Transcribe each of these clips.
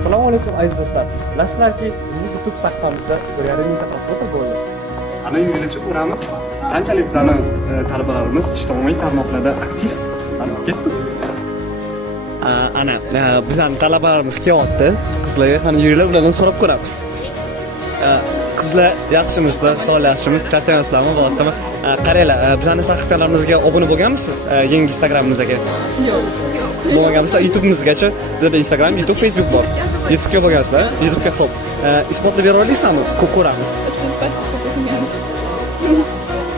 Assalomu alaykum aziz do'stlar. Bilasizlarki, bizning YouTube sahifamizda 1,5 mingta prosмотр bo'ldi. Ana yurilikcha ko'ramiz. Qanchalik bizani talabalarimiz ijtimoiy tarmoqlarda aktiv. Ana ketdi. Ana bizning talabalarimiz kelyapti. Qizlarga qani yuringlar bilan so'rab ko'ramiz. Qizlar yaxshimisizlar? Sog'lik yaxshimi? Charchamasizlarmi? Bo'ladimi? Qaranglar, bizning sahifalarimizga obuna bo'lganmisiz? Yangi Instagramimizga? Yo'q. Bo'lmaganmisizlar? YouTube'imizgacha bizda Instagram, YouTube, Facebook bor. YouTube'ga bo'lgansizlar? YouTube'ga xo'p. Isbotlab bera olasizlarmi? Ko'ramiz. Siz partisipasiyangiz.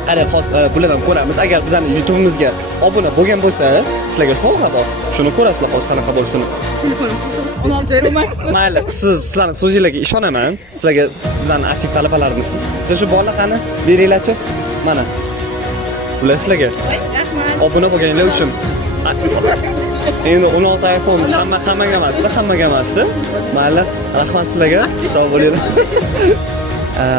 Qarang, hozir bulardan ko'ramiz. Agar bizning YouTube'imizga obuna bo'lgan bo'lsa, sizlarga sovg'a bor. Shuni ko'rasizlar hozir qanaqa bo'lishini. Telefonim joyda. Mayli, sizlarning so'zingizlarga ishonaman. Sizlarga bizning aktiv talabalarimizsiz. Shu bolalar qani beringlarchi. Mana. Bular sizlarga obuna bo'lganlar uchun. Endi 16 iPhone hammaga emasda. Mayli, rahmat sizlarga. Sog' bo'linglar.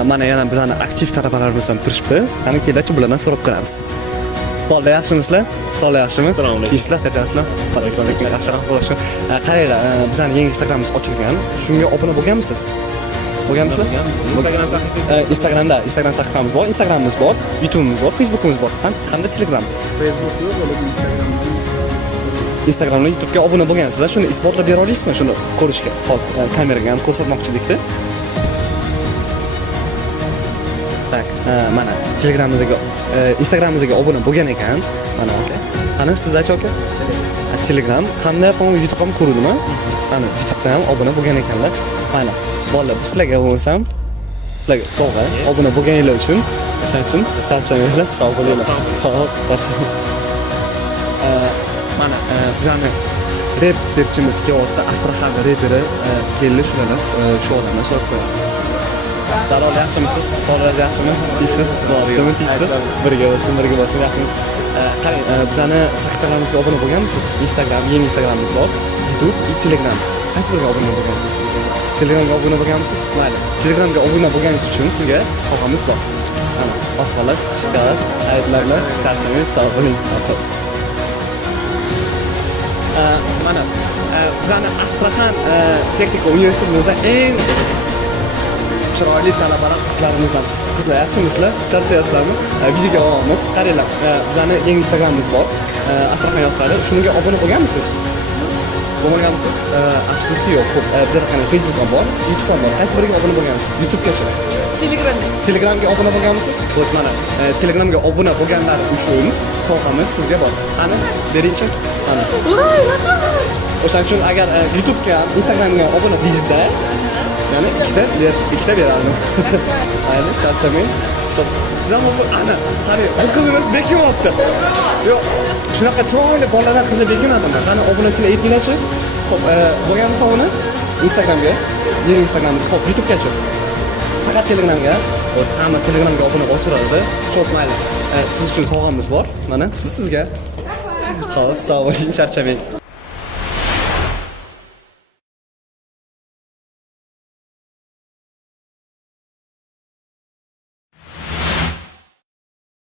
Mana yana bizning aktiv talabalarimiz ham turishibdi. Qani kelinglarchi bulardan so'rab ko'ramiz. Bolalar yaxshimisizlar? Sog'lik yaxshimi? Assalomu alaykum. Islar tarjasizlar? Alaykum. Yaxshiroq bo'lishsin. Qaranglar, bizning yangi Instagramimiz ochilgan. Shunga obuna bo'lganmisiz? Bo'lganmisizlar? Instagram sahifamiz. Instagram sahifamiz bor, Instagramimiz bor, YouTube'imiz bor, Facebook'imiz bor, hamda Telegram. Facebook yo'q, lekin Instagramda YouTube'ga obuna bo'lgansizlar. Shuni isbotlab bera olasizmi? Shuni ko'rishga. Hozir kameraga ham ko'rsatmoqchilikda. Tak, mana Telegramimizga, Instagramimizga obuna bo'lgan ekan. Mana aka. Qani sizlarchi aka? Telegram hamda YouTube ham ko'rdimmi? Mana YouTube'da ham obuna bo'lgan ekanlar. Mana bolalar, bu sizlarga bo'lsam, sizlarga sovg'a, obuna bo'lganinglar uchun, o'shaning uchun charchamanglar, sog' bo'linglar. Xo'p, charchamang. Mana bizani reperchimiz kelyapti, Astraxan reperi keldi, shularni shu odamdan so'rab qo'yamiz. Salom, yaxshimisiz? Sog'ligingiz yaxshimi? Tishsiz? Bormi tishsiz? Birga bo'lsin, yaxshimisiz? Qarang, bizani sahifalarimizga obuna bo'lganmisiz? Instagram, yangi Instagramimiz bor, YouTube va Telegram. Qaysi biriga obuna bo'lgansiz? Telegramga obuna bo'lganmisiz? Mayli. Telegramga obuna bo'lganingiz uchun sizga sovg'amiz bor. Mana, xolos, shikoyat, ayblarni charchamang, sog' bo'ling. Mana bizani Astraxan texnika universitetimizda eng chiroyli talabalar qizlarimizdan. Qizlar yaxshimisizlar? Charchayapsizlarmi? Bizga olamiz. Qaranglar, bizani yangi Instagramimiz bor. Astraxan yoshlari. Shunga obuna bo'lganmisiz? Bo'lmaganmisiz? Afsuski yo'q. Xo'p, bizda qanday Facebook ham bor, YouTube ham bor. Qaysi biriga obuna bo'lgansiz? YouTubegacha. Telegramga obuna bo'lganmisiz? Xo'p, mana Telegramga obuna bo'lganlar uchun sovg'amiz sizga bor. Qani, beringchi. Mana. O'shaning uchun agar YouTube'ga, Instagramga obuna deysizda, ya'ni ikkita berardim. Mayli, charchamang. Bizam ana, qarang, bu qizimiz bekyapti. Yo'q, shunaqa chiroyli bolalar qizlar bekinadimi? Qani obunachilar aytinglarchi. Xo'p, bo'lganmisa obuna Instagramga, yangi Instagramimiz, xo'p, YouTubegacha. Faqat Telegramga, o'zi hamma Telegramga obuna bostiradi. Xo'p, mayli. Siz uchun sovg'amiz bor. Mana, bu sizga. Xo'p, sog' bo'ling, charchamang.